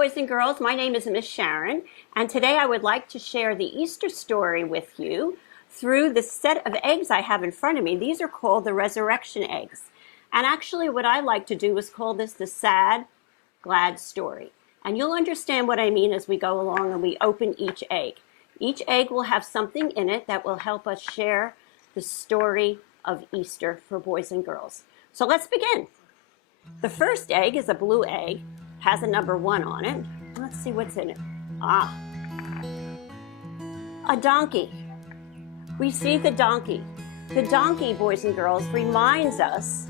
boys and girls. My name is Miss Sharon, and today I would like to share the Easter story with you through the set of eggs I have in front of me. These are called the resurrection eggs. And actually what I like to do is call this the sad, glad story. And you'll understand what I mean as we go along and we open each egg. Each egg will have something in it that will help us share the story of Easter for boys and girls. So let's begin. The first egg is a blue egg, has a number 1 on it. Let's see what's in it. A donkey. We see the donkey. The donkey, boys and girls, reminds us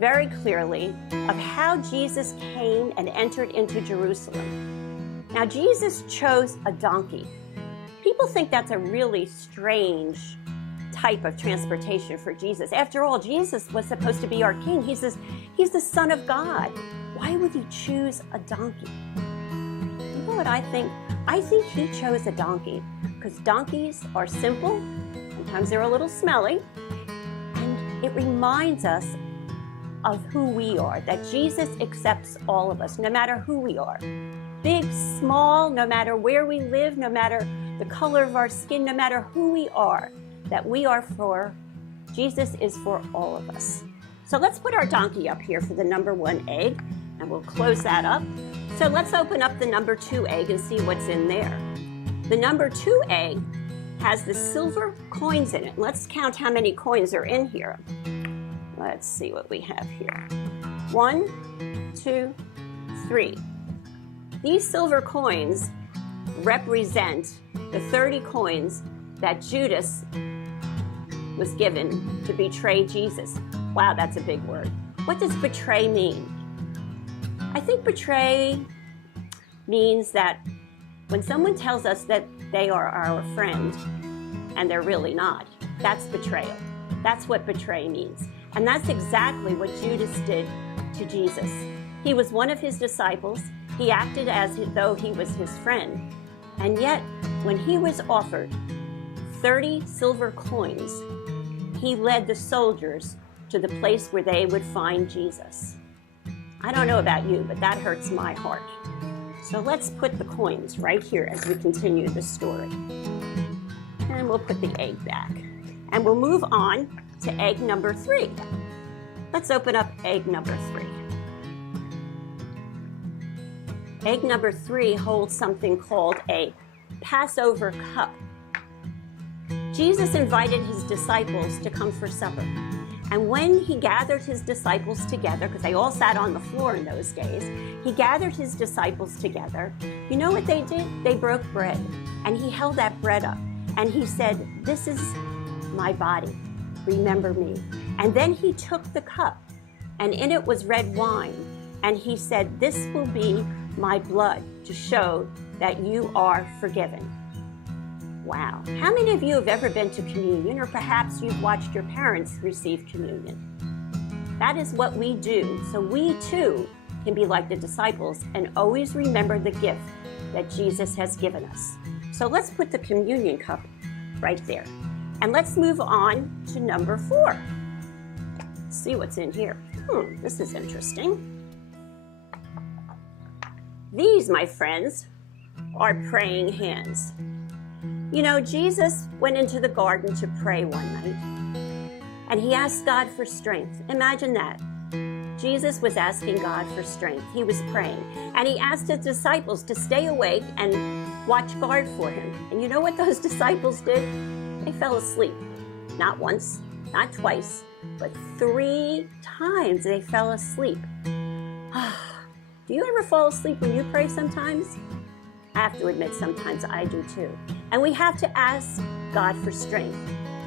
very clearly of how Jesus came and entered into Jerusalem. Now, Jesus chose a donkey. People think that's a really strange type of transportation for Jesus. After all, Jesus was supposed to be our king. He's the Son of God. Why would he choose a donkey? You know what I think? I think he chose a donkey because donkeys are simple. Sometimes they're a little smelly. And it reminds us of who we are, that Jesus accepts all of us, no matter who we are. Big, small, no matter where we live, no matter the color of our skin, no matter who we are, that we are for, Jesus is for all of us. So let's put our donkey up here for the number 1 egg, and we'll close that up. So let's open up the number 2 egg and see what's in there. The number 2 egg has the silver coins in it. Let's count how many coins are in here. Let's see what we have here. 1, 2, 3. These silver coins represent the 30 coins that Judas was given to betray Jesus. Wow, that's a big word. What does betray mean? I think betray means that when someone tells us that they are our friend and they're really not, that's betrayal. That's what betray means. And that's exactly what Judas did to Jesus. He was one of his disciples. He acted as though he was his friend. And yet, when he was offered 30 silver coins, he led the soldiers to the place where they would find Jesus. I don't know about you, but that hurts my heart. So let's put the coins right here as we continue the story. And we'll put the egg back. And we'll move on to egg number 3. Let's open up egg number 3. Egg number 3 holds something called a Passover cup. Jesus invited his disciples to come for supper. And when he gathered his disciples together, because they all sat on the floor in those days, he gathered his disciples together. You know what they did? They broke bread. And he held that bread up. And he said, "This is my body. Remember me." And then he took the cup, and in it was red wine. And he said, "This will be my blood to show that you are forgiven." Wow. How many of you have ever been to communion, or perhaps you've watched your parents receive communion? That is what we do. So we too can be like the disciples and always remember the gift that Jesus has given us. So let's put the communion cup right there. And let's move on to number 4. See what's in here. This is interesting. These, my friends, are praying hands. You know, Jesus went into the garden to pray one night, and he asked God for strength. Imagine that. Jesus was asking God for strength. He was praying, and he asked his disciples to stay awake and watch guard for him. And you know what those disciples did? They fell asleep. Not once, not twice, but 3 times they fell asleep. Do you ever fall asleep when you pray sometimes? I have to admit, sometimes I do too. And we have to ask God for strength,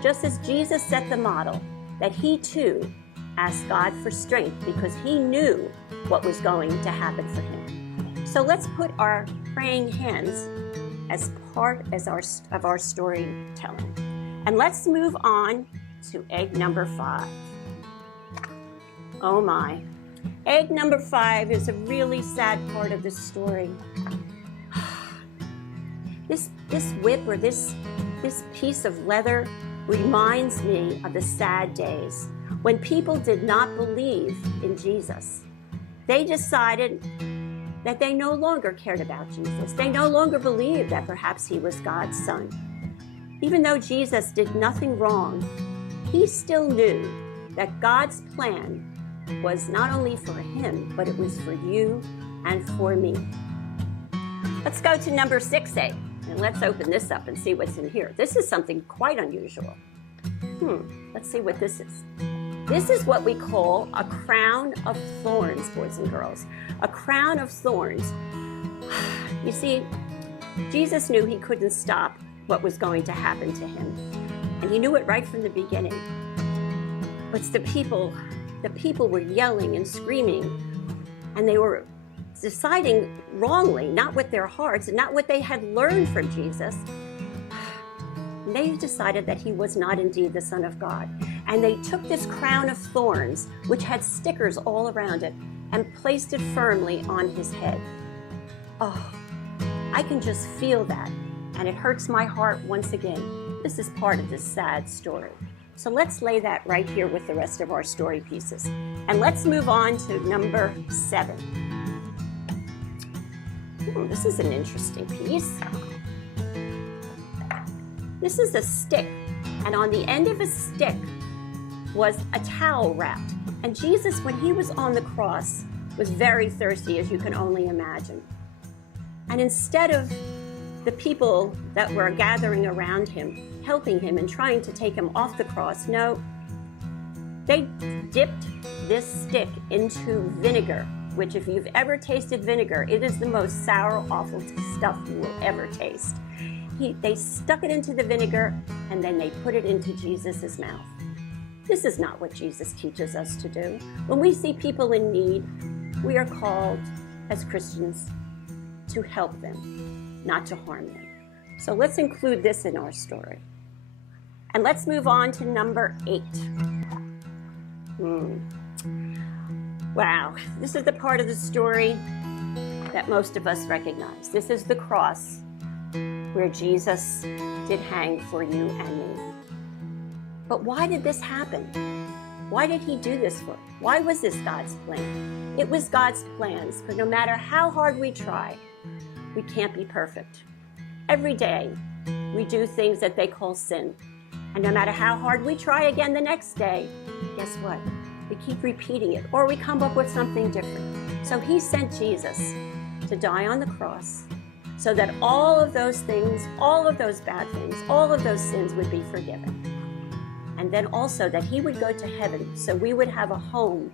just as Jesus set the model, that he too asked God for strength because he knew what was going to happen for him. So let's put our praying hands as part of our storytelling. And let's move on to egg number 5. Oh my. Egg number 5 is a really sad part of this story. This whip or this piece of leather reminds me of the sad days when people did not believe in Jesus. They decided that they no longer cared about Jesus. They no longer believed that perhaps he was God's son. Even though Jesus did nothing wrong, he still knew that God's plan was not only for him, but it was for you and for me. Let's go to number 6a, and let's open this up and see what's in here. This is something quite unusual. Let's see what this is. This is what we call a crown of thorns, boys and girls. A crown of thorns. You see, Jesus knew he couldn't stop what was going to happen to him. And he knew it right from the beginning. But the people were yelling and screaming, and they were deciding wrongly, not with their hearts and not what they had learned from Jesus. And they decided that he was not indeed the Son of God. And they took this crown of thorns, which had stickers all around it, and placed it firmly on his head. Oh, I can just feel that, and it hurts my heart once again. This is part of this sad story. So let's lay that right here with the rest of our story pieces. And let's move on to number 7. This is an interesting piece. This is a stick, and on the end of a stick was a towel wrapped. And Jesus, when he was on the cross, was very thirsty, as you can only imagine. And instead of the people that were gathering around him, helping him and trying to take him off the cross, no, they dipped this stick into vinegar, which if you've ever tasted vinegar, it is the most sour, awful stuff you will ever taste. They stuck it into the vinegar, and then they put it into Jesus' mouth. This is not what Jesus teaches us to do. When we see people in need, we are called as Christians to help them, not to harm them. So let's include this in our story. And let's move on to number 8. Wow, this is the part of the story that most of us recognize. This is the cross where Jesus did hang for you and me. But why did this happen? Why did he do this for? Why was this God's plan? It was God's plans, because no matter how hard we try, we can't be perfect. Every day, we do things that they call sin. And no matter how hard we try again the next day, guess what? We keep repeating it, or we come up with something different. So he sent Jesus to die on the cross so that all of those things, all of those bad things, all of those sins would be forgiven. And then also that he would go to heaven so we would have a home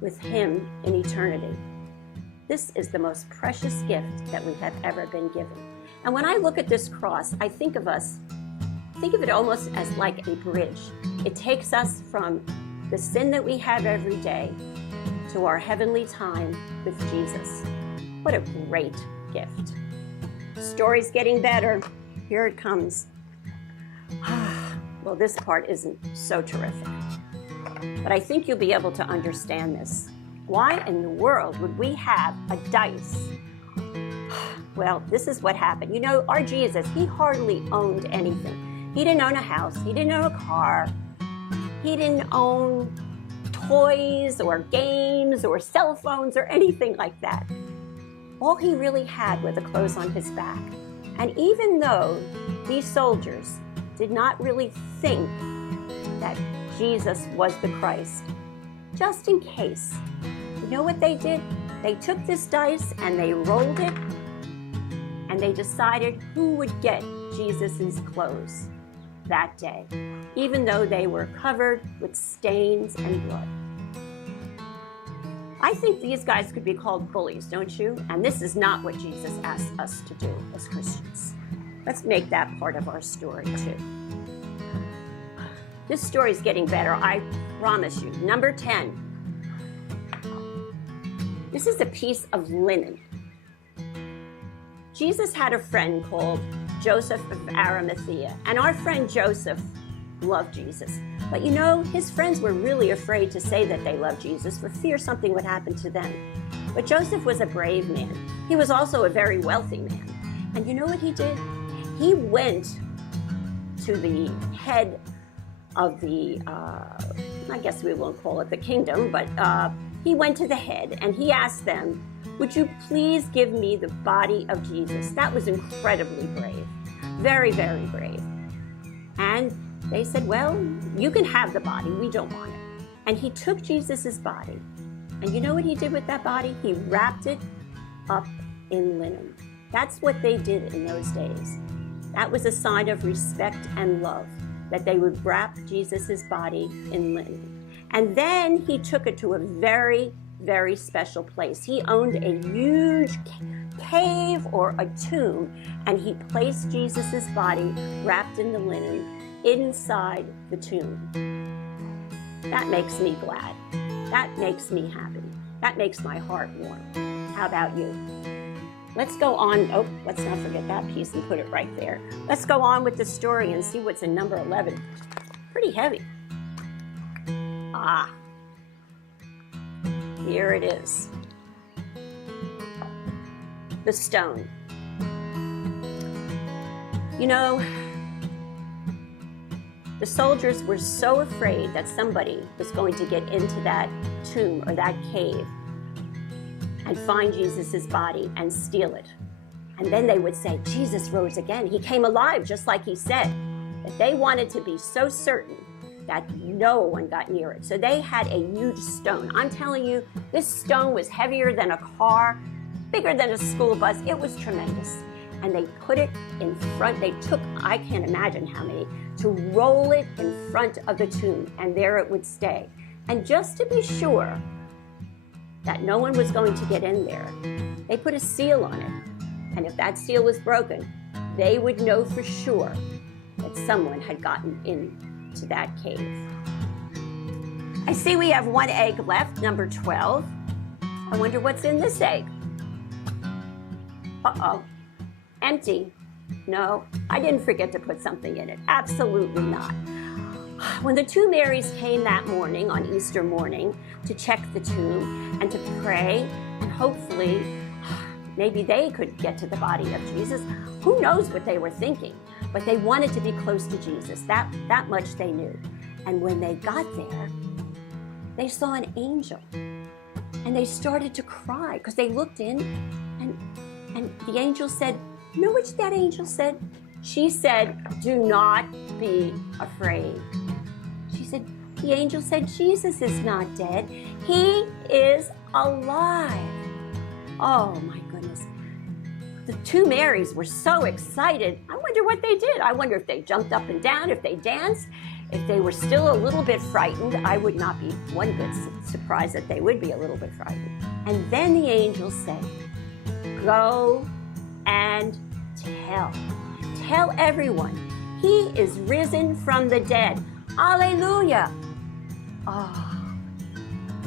with him in eternity. This is the most precious gift that we have ever been given. And when I look at this cross, I think of it almost as like a bridge. It takes us from the sin that we have every day to our heavenly time with Jesus. What a great gift. Story's getting better. Here it comes. Well, this part isn't so terrific, but I think you'll be able to understand this. Why in the world would we have a dice? Well, this is what happened. You know, our Jesus, he hardly owned anything. He didn't own a house. He didn't own a car. He didn't own toys or games or cell phones or anything like that. All he really had were the clothes on his back. And even though these soldiers did not really think that Jesus was the Christ, just in case, you know what they did? They took this dice and they rolled it, and they decided who would get Jesus's clothes that day, even though they were covered with stains and blood. I think these guys could be called bullies, don't you? And this is not what Jesus asked us to do as Christians. Let's make that part of our story too. This story is getting better, I promise you. Number 10. This is a piece of linen. Jesus had a friend called Joseph of Arimathea, and our friend Joseph loved Jesus. But you know, his friends were really afraid to say that they loved Jesus for fear something would happen to them. But Joseph was a brave man. He was also a very wealthy man. And you know what he did? He went to the head of the, I guess we won't call it the kingdom, but he went to the head and he asked them, would you please give me the body of Jesus? That was incredibly brave, very, very brave. And they said, well, you can have the body, we don't want it. And he took Jesus's body. And you know what he did with that body? He wrapped it up in linen. That's what they did in those days. That was a sign of respect and love, that they would wrap Jesus's body in linen. And then he took it to a very, very special place. He owned a huge cave or a tomb, and he placed Jesus's body wrapped in the linen inside the tomb. That makes me glad. That makes me happy. That makes my heart warm. How about you? Let's go on. Oh, let's not forget that piece and put it right there. Let's go on with the story and see what's in number 11. Pretty heavy. Ah, here it is. The stone. You know, the soldiers were so afraid that somebody was going to get into that tomb or that cave and find Jesus's body and steal it. And then they would say, Jesus rose again. He came alive just like he said. But they wanted to be so certain that no one got near it. So they had a huge stone. I'm telling you, this stone was heavier than a car, bigger than a school bus. It was tremendous. And they put it in front. They took, I can't imagine how many, to roll it in front of the tomb. And there it would stay. And just to be sure that no one was going to get in there, they put a seal on it. And if that seal was broken, they would know for sure that someone had gotten into that cave. I see we have one egg left, number 12. I wonder what's in this egg. Uh-oh, empty. No, I didn't forget to put something in it. Absolutely not. When the two Marys came that morning, on Easter morning, to check the tomb and to pray, and hopefully maybe they could get to the body of Jesus. Who knows what they were thinking? But they wanted to be close to Jesus. That much they knew. And when they got there, they saw an angel. And they started to cry because they looked in and the angel said, you know what that angel said? She said, do not be afraid. She said, the angel said, Jesus is not dead. He is alive. Oh my goodness. The two Marys were so excited. I wonder what they did. I wonder if they jumped up and down, if they danced, if they were still a little bit frightened. I would not be one bit surprised that they would be a little bit frightened. And then the angel said, go and tell everyone, he is risen from the dead. Alleluia. Oh,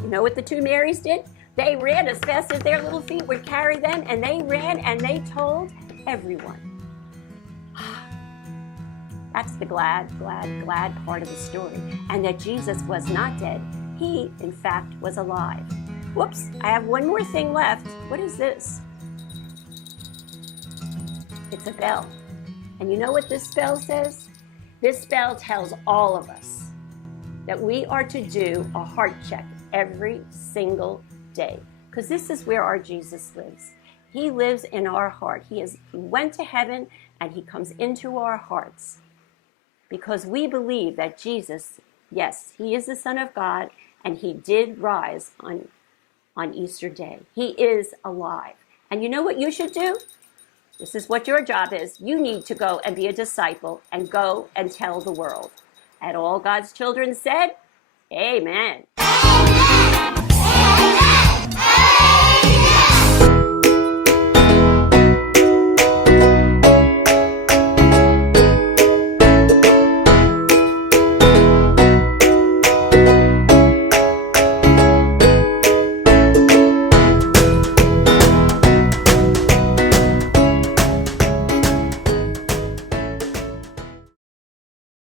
you know what the two Marys did? They ran as fast as their little feet would carry them, and they ran and they told everyone. That's the glad part of the story. And that Jesus was not dead. He, in fact, was alive. Whoops, I have one more thing left. What is this? It's a bell. And you know what this bell says? This bell tells all of us that we are to do a heart check every single day, because this is where our Jesus lives. He lives in our heart. He went to heaven and he comes into our hearts because we believe that Jesus, yes, he is the Son of God and he did rise on Easter Day. He is alive. And you know what you should do? This is what your job is. You need to go and be a disciple and go and tell the world. And all God's children said, amen.